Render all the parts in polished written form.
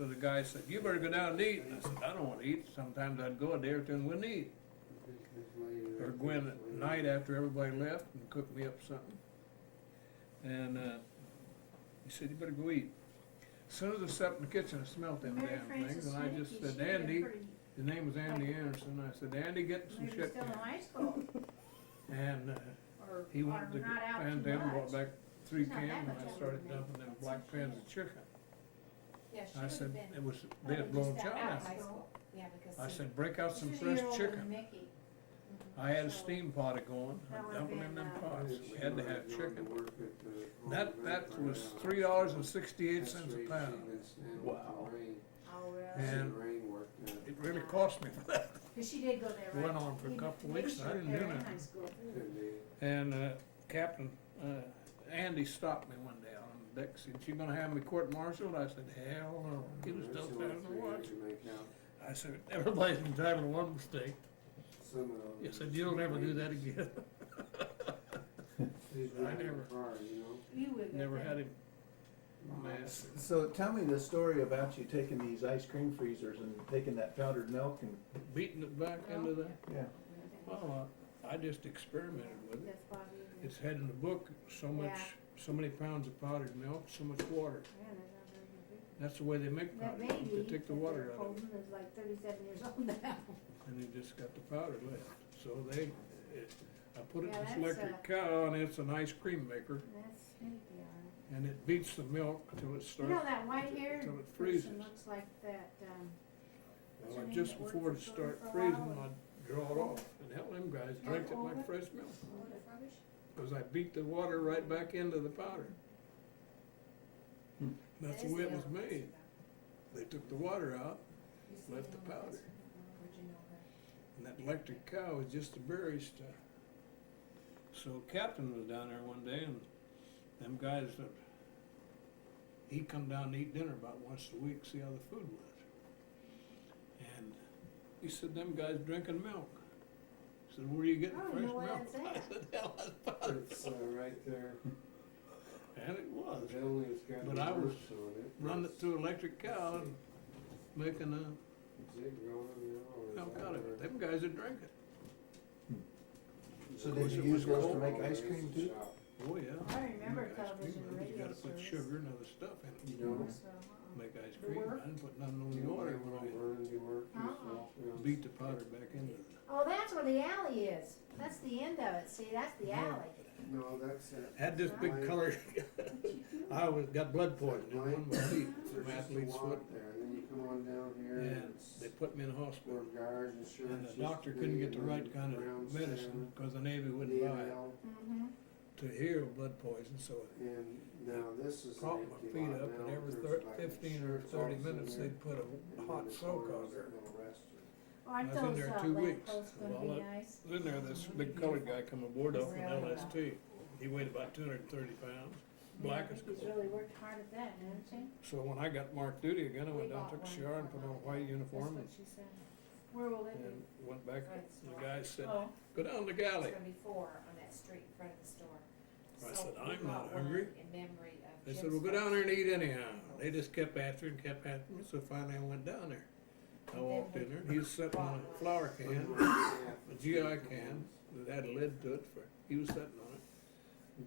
So the guy said, you better go down and eat. And I said, I don't want to eat. Sometimes I'd go a day or two and wouldn't eat. Or go in at night after everybody left and cook me up something. And he said, you better go eat. As soon as I stepped in the kitchen, I smelled them damn things. And I just said, Andy, his name was Andy Anderson. I said, Andy, get some Maybe shit. still in high school. And Or he went to not out Van too Dam, much. brought back 3 It's not that cans, and much I older started than me. dumping them black pans of chicken. Yeah, she I would said, have been. it was, they had blown chow Out of high down. school. Yeah, because. I see, said, break out some She's a year fresh older than chicken. Mickey. I had a steam pot going, That I'd would've dump them in been, them uh, pots. We had to have chicken. That That was $3.68 a pound. Wow. Oh, really? And it really cost me for that. Because she did go there, right? Went on for a couple of weeks, and I didn't do Maybe she was there in nothing. high school, too. And Captain Andy stopped me one day on the deck. Said, you gonna have me court-martialed? I said, hell no. He was still standing to watch. I said, everybody's entitled to one mistake. He said, you'll never do that again. I You would. never had him mad. So tell me the story about you taking these ice cream freezers and taking that powdered milk and, Beating it back into the, yeah. well, I just experimented with it. That's Bobby. It's had in the book, so much, so many pounds of powdered milk, so much water. Yeah, that's not very good. That's the way they make That powder. baby, They take the that water they're out of it, holding is like 37 years old now. and they just got the powder left. So I put it in Yeah, this that's, electric cow, and it's an ice cream maker, That's sneaky, all and it beats the milk till it right. You starts. know, that white-haired Till it freezes. person looks like that, what's her Well, name just that worked before for it Shore start for a freezing, while? I'd draw it off, and hell, them guys drank it like fresh milk. rubbish. Because I beat the water right back into the powder. That's the way it was made. They took the water out, left the powder. And that electric cow was just the berry stuff. So Captain was down there one day, and them guys, he'd come down to eat dinner about once a week, see how the food was. And he said, them guys drinking milk. I said, where are you getting I don't fresh know where milk? that's at. I said, hell, that's powder. It's right there. And it was. It only has got But I was words on it. running it through electric cow and making a Is it going, you know, or is milk that out of where- it. Them guys would drink it. So did you use those to make ice cream too? Shop. Oh, yeah. I remember Make ice television, cream. You radio gotta put shows. sugar and other stuff in You it. don't? So, Make ice The cream. work? I didn't put nothing on You the don't water have when little I Vernon DeMark Uh-uh. yourself? beat the powder back into it. Oh, that's where the alley is. That's the end of it. See, that's the alley. No, that's it. Had this big color, I was, got blood poisoning on my feet There's from just a athlete's lot foot. there, and then you come on down here and And it's they put me in the where hospital. guards and shirts. And the used doctor to couldn't be, get the and right then kind brown of medicine salmon, because the Navy wouldn't buy it DL, Mm-hmm. to heal blood poison. So And now this is an prop my empty feet lot up, now, and every there's like 15 or shirts 30 also in minutes there, they'd put a and then hot the soak corners on there. that'll rest you. Aren't I was in those there 2 weeks. lampposts gonna Well, be it- nice? Then there, this big colored guy come aboard off an Really? LST. He weighed about 230 pounds, black Yeah, I as think he's coal. really worked hard at that, hasn't he? So when I got marked duty again, I We went down, bought took a one shower and for put on a my white dad. uniform That's what she said. Where will it and be? went back. Right. The guy said, Oh, go down the It's galley. gonna be 4 on that street in front of the store. I So said, we I'm bought not one hungry. In memory of. They said, Jim's well, go down there and father. eat anyhow. They just kept answering, so finally I went down there. I walked in there, he was sitting on a flour can, a GI can that had a lid to it, he was sitting on it.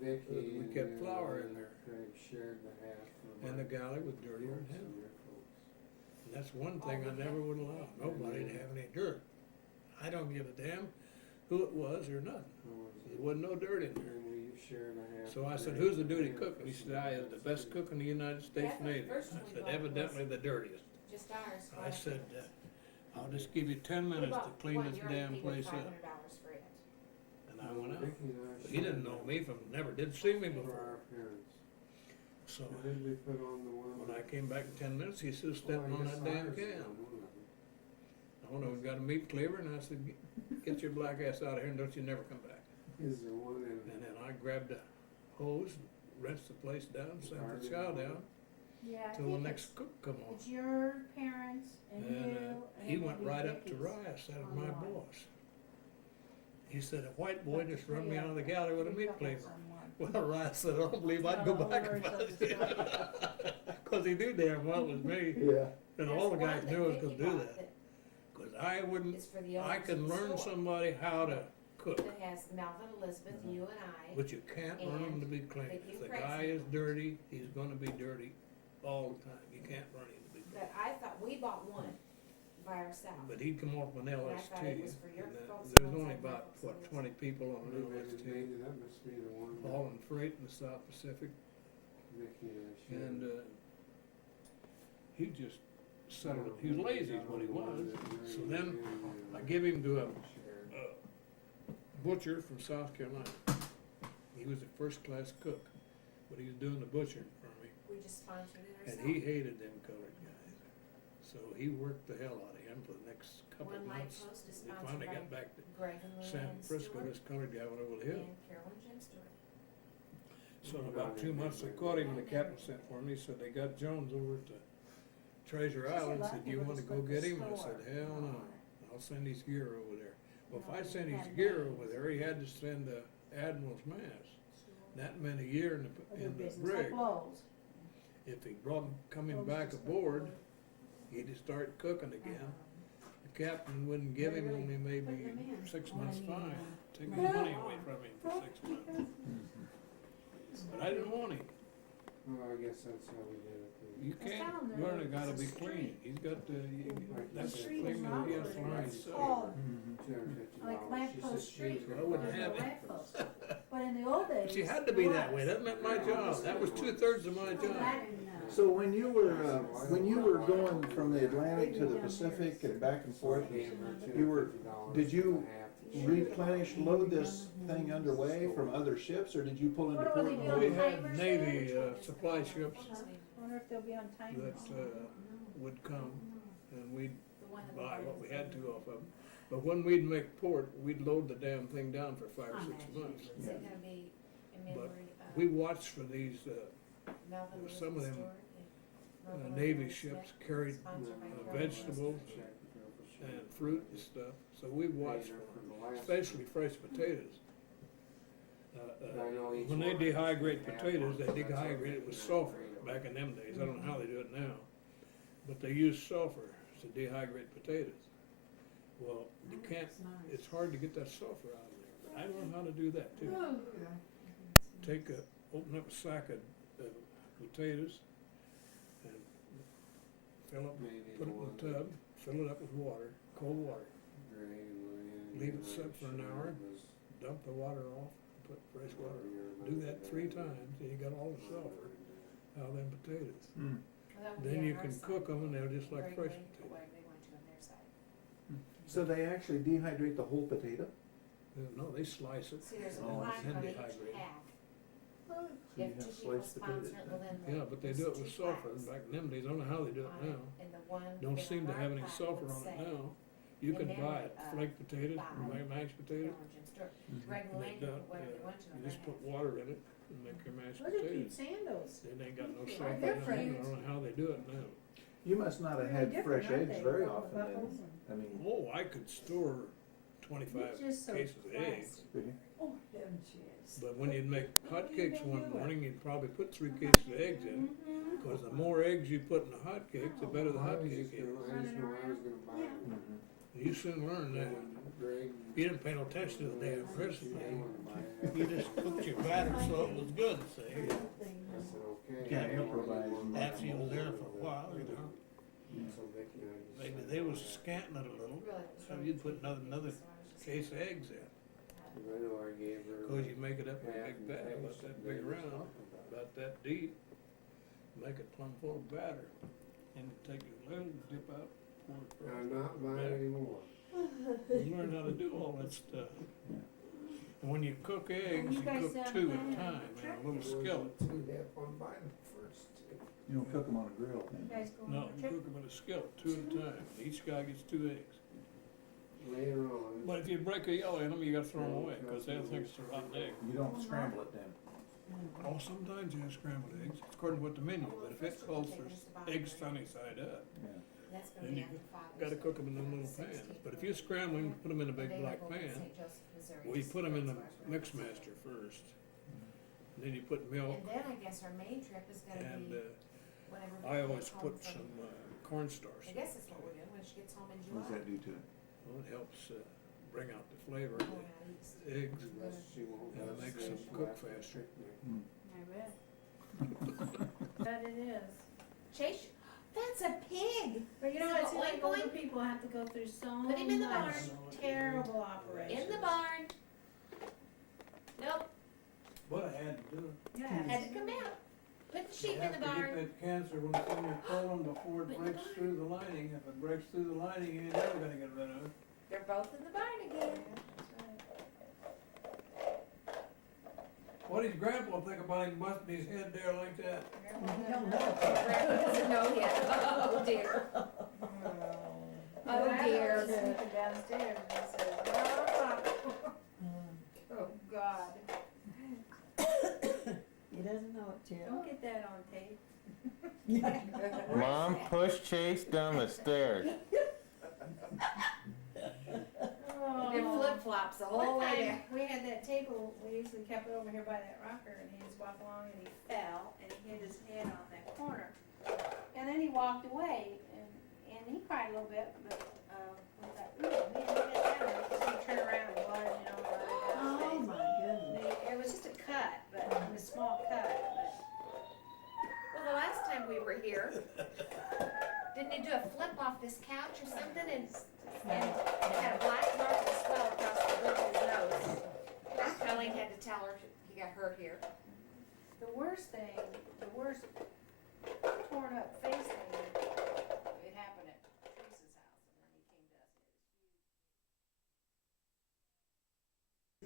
Vicky We kept flour in there. Craig shared the half. of And the my galley was dirtier than folks hell. and your folks. And that's one thing I never would allow, nobody to have any dirt. I don't give a damn who it was or nothing. Who was There it? wasn't no dirt in there. And we shared a half. So I of said, that. who's the duty cook? And he said, I is the best cook in the United States That's the Navy. I first one we said, bought evidently was- the dirtiest. Just ours. I said, I'll just give you 10 We minutes to bought clean one, this you already damn paid place up. $500 for it. And I went out. Vicky and I But he didn't know me from, never did see me For our before. parents. So And then we put on the one. when I came back in 10 minutes, he said, Oh, stepping I on guess that damn ours is can. on one of them. Oh no, we got a meat cleaver, and I said, get your black ass out of here and don't you never come back. Is there one in? And then I grabbed a hose, rinsed the place down, sent the chow down, yeah, I till the think next cook come on. it's your parents and you. And and he then went maybe right up to Vicky's. Rice, that was my on one. boss. He said, a white boy just run me out of the galley with a meat cleaver. Well, Ryan said, I don't believe I'd go No, back we're if I was supposed to you. stop. Cause he knew damn well it was me, Yeah. and There's all the one guys that knew I was Vicky gonna do bought that. Cause I wouldn't, It's for the I owners can of the learn store. somebody how to cook, That has Melvin, Elizabeth, you and I. but you can't learn them to be clean. Vicky If the Cranston. guy is dirty, he's gonna be dirty all the time. You can't learn him to be clean. But I thought, we bought one by ourselves. But he'd come off an And I LST, thought it was for your and folks, there's ones only like my about, folks, what, and 20 people on an Maybe LST, that must be the one that hauling freight in the South Pacific, Vicky and I shared. and, he just settled it. He was lazy is what he was. So then I give him to a butcher from South Carolina. He was a first-class cook, but he was doing the butchering for me, We just sponsored it and ourselves. he hated them colored guys. So he worked the hell out of him for the next couple of One Light months. Post is They sponsored finally by got back to Greg and San Luann Francisco, Stewart this colored guy went over the hill. and Carolyn Jim Stewart. So in about 2 months, I caught him, and the captain sent for me, said they got Jones over to Treasure Island, said, you wanna go get him? I said, hell no, I'll send his gear over there. Well, if I sent his gear over there, he had to send the Admiral's Mass. That meant a year in Their the business brig. will close. If he brought him coming back aboard, he'd start cooking again. The captain wouldn't give him only maybe 6 months fine, take his money away from him for 6 months. But I didn't want him. Well, I guess that's how we did it. You can't learn a guy to be clean. He's got to, that's the Street thing in that he has to Rockford, learn it's himself. called $250. like Lamppost Street. I wouldn't There's have no it. lamppost. But in the old days. But you had to be that way. it That meant my job. That was 2/3 of my was. job. Back in, So when you were going from the Atlantic to the Pacific and back and forth, you were, did you replenish, load this thing underway from other ships, or did you pull into What port? were they and doing? We load? had Navy supply ships Wonder if they'll be on time. that would come, and we'd The one that buy we what we had bought to off of them. But when we'd make port, we'd load the damn thing down for 5 or 6 months. Is it gonna be in But memory of we watched for these Melvin, some of Elizabeth them, Stewart? and Melvin, Navy Elizabeth ships Smith, carried sponsored by Carolyn vegetables Elizabeth. and fruit and stuff, so we watched for them, especially fresh potatoes. When they dehydrate potatoes, they dehydrate it with sulfur back in them days. I don't know how they do it now. But they use sulfur to dehydrate potatoes. Well, you can't, it's hard to get that sulfur out of there, but I learned how to do that too. Open up a sack of potatoes and put it in the tub, fill it up with water, cold water. Leave it sit for an hour. Dump the water off, put fresh water. Do that 3 times, and you got all the sulfur out of them potatoes. Hmm. Well, that would Then be you on our can side. cook them, and they're just like Greg fresh Lane, or potatoes. whatever they went to on their side. So they actually dehydrate the whole potato? No, they slice it. See, there's a Oh, line and on dehydrate each it. half. So you If have 2 people sliced sponsor potatoes it, well then. then Yeah, but they do it with there's 2 sulfur. flags Back in them days, I don't know how they do it on now. And the one Don't big seem to on have our any flag sulfur would on it say, now. You in can buy memory it, of flaked potatoes, Bob mashed potatoes. Carolyn Jim Stewart. Mhm. Greg and they Lane, don't, whatever they went to on You their just put half. water in it and make your mashed Look at Pete potatoes. Sandos. They ain't got no They're sulfur in them. I different. don't know how they do it now. You must not have They're had different, fresh aren't eggs they? very Buffalo often then. buffaloes I mean, Oh, I could store 25 You're just so cases of eggs. could you? Oh, heaven, yes. But when you'd make What have you hotcakes been one doing? morning, you'd probably put 3 cases of eggs in. Mhm. Because the more eggs you put in the hotcake, the better the I was hotcake just is. gonna, I just know I was gonna buy Yeah. one. Mhm. You soon learn that. Greg. You didn't pay no attention to the damn recipe. They wanted to buy it. You just cooked your batter so it was good, see? I said, okay. Can't improvise. After you was there for a while, you know. So Vicky and I just Maybe decided they was to- scanting it a little. Really, So you'd put another case of eggs in. 'cause I know I gave her. Cause you make it up in a half big and batter, about taste, that and big they was around, talking about it. about that deep. Make it plumb full of batter. And you take your lid, dip out, pour it across. I'm not buying anymore. You learn how to do all that stuff. And when you cook eggs, you you guys cook down 2 there at a on time the in a little skillet. Too deaf on buying the first two. You don't cook them on a grill then? You guys going No, on a you trip? cook them in a skillet, 2 at a time. Each guy gets 2 eggs. Later on. But if you break a yellow in them, you gotta throw them away, cause they'll think it's a rotten egg. You don't scramble it then? Oh, sometimes you have scrambled eggs, it's according to what the menu, but if it calls for eggs sunny side up, Yeah. That's gonna then be you on the father's. gotta cook them in them little pans. But if you scramble them, put them in a big black pan, well, you put them in the mix master first, then you put milk, And then I guess our main trip is gonna and, be whenever. I we always get home put from- some, cornstarch. I guess that's what we're doing when she gets home in What July. does that do to it? Well, it helps, bring out the flavor Oh, of yeah, the it's- eggs. Unless she won't And it have makes fish them cook left at the faster. picnic. I bet. But it is. Chase, that's a pig. But you know, So it seems like oink, older oink. people have to go through so Put him in the much barn. terrible operations. In the barn. Nope, What I had to do. Yes. had to come out. Put the sheep in the You have to barn. get that cancer when it's in your colon before it Put in the breaks barn. through the lining. If it breaks through the lining, you ain't never gonna get rid of it. They're both in the barn again. What does grandpa think about him busting his head there like that? Grandpa doesn't know yet. Oh dear. Oh dear. Sleeping downstairs and he says, "Mama." Oh, God. He doesn't know it yet. Don't get that on tape. Mom pushed Chase down the stairs. In flip flops the whole One way time, there. we had that table, we usually kept it over here by that rocker, and he was walking along and he fell, and he hit his head on that corner. And then he walked away, and he cried a little bit, but, we thought, ooh, we didn't get that right, because he turned around and blood, you know, blood down his Oh face. my goodness. It was just a cut, but, a small cut, but. Well, the last time we were here, didn't he do a flip off this couch or something and had a black mark of swell across the bridge of his nose? Colleen had to tell her he got hurt here. The worst torn up face thing, it happened at Teresa's house, and when he came to us,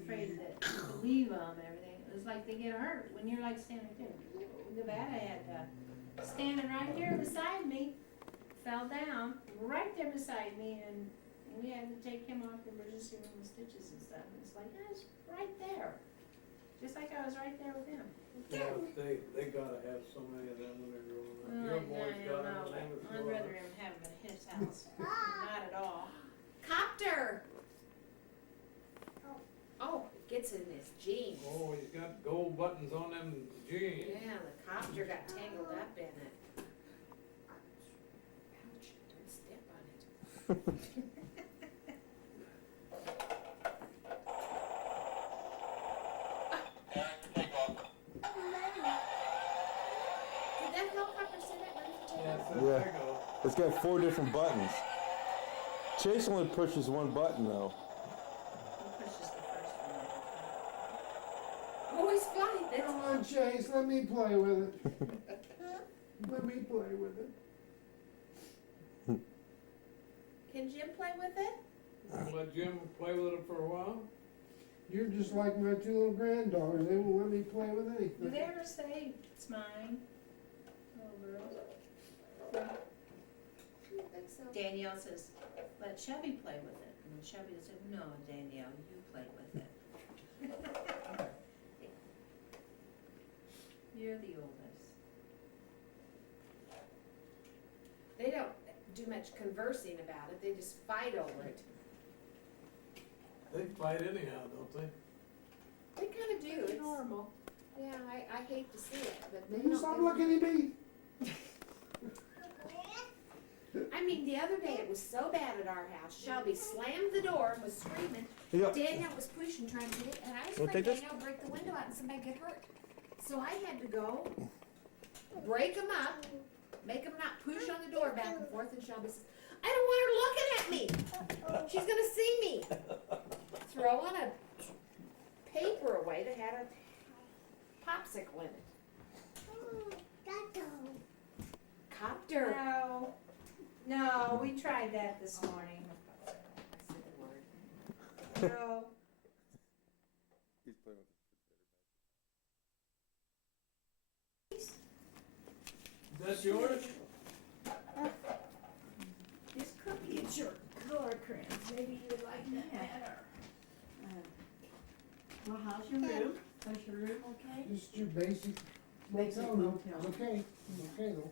afraid that to leave them and everything, it was like they get hurt when you're like standing there. Nevada had, standing right here beside me, fell down, right there beside me, and we had to take him off the emergency room with stitches and stuff, and it's like, I was right there, just like I was right there with him. Yeah, they gotta have so many of them when they're growing up. Well, Your I boys got them know, when they was I'd growing rather up. him have them at his house, not at all. Copter! Oh, it gets in his jeans. Oh, he's got gold buttons on them jeans. Yeah, the copter got tangled up in it. Ouch, don't step on it. Did that helicopter say that ready for Yeah, takeoff? so Yeah. there you go. It's got 4 different buttons. Chase only pushes one button though. He pushes the first one. Oh, he's flying. That's Come on, Chase, let me play with it. Let me play with it. Can Jim play with it? Let Jim play with it for a while. You're just like my 2 little granddaughters, they won't let me play with Do anything. they ever say, it's mine? Little girls. I don't think so. Danielle says, let Shelby play with it. And Shelby will say, no, Danielle, you play with it. You're the oldest. They don't do much conversing about it. They just fight over it. They fight anyhow, don't they? They kind of do. It's Normal. Yeah, I hate to see it, but they You don't. stop do looking at me. I mean, the other day it was so bad at our house. Shelby slammed the door and was screaming. Yeah. Danielle was pushing, trying to get it, and I was Wanna afraid take this? Danielle would break the window out and somebody get hurt. So I had to go break them up, make them not push on the door back and forth. And Shelby says, "I don't want her looking at me. She's gonna see me." Throwing a paper away that had a popsicle in it. Copter. No, no, we tried that this morning. I said the word. No. That's yours? This cookie is your color crayons. Maybe you would like that better. Well, how's your room? How's your room okay? Just your basic Basic motel room. motel. It's okay, it's okay though.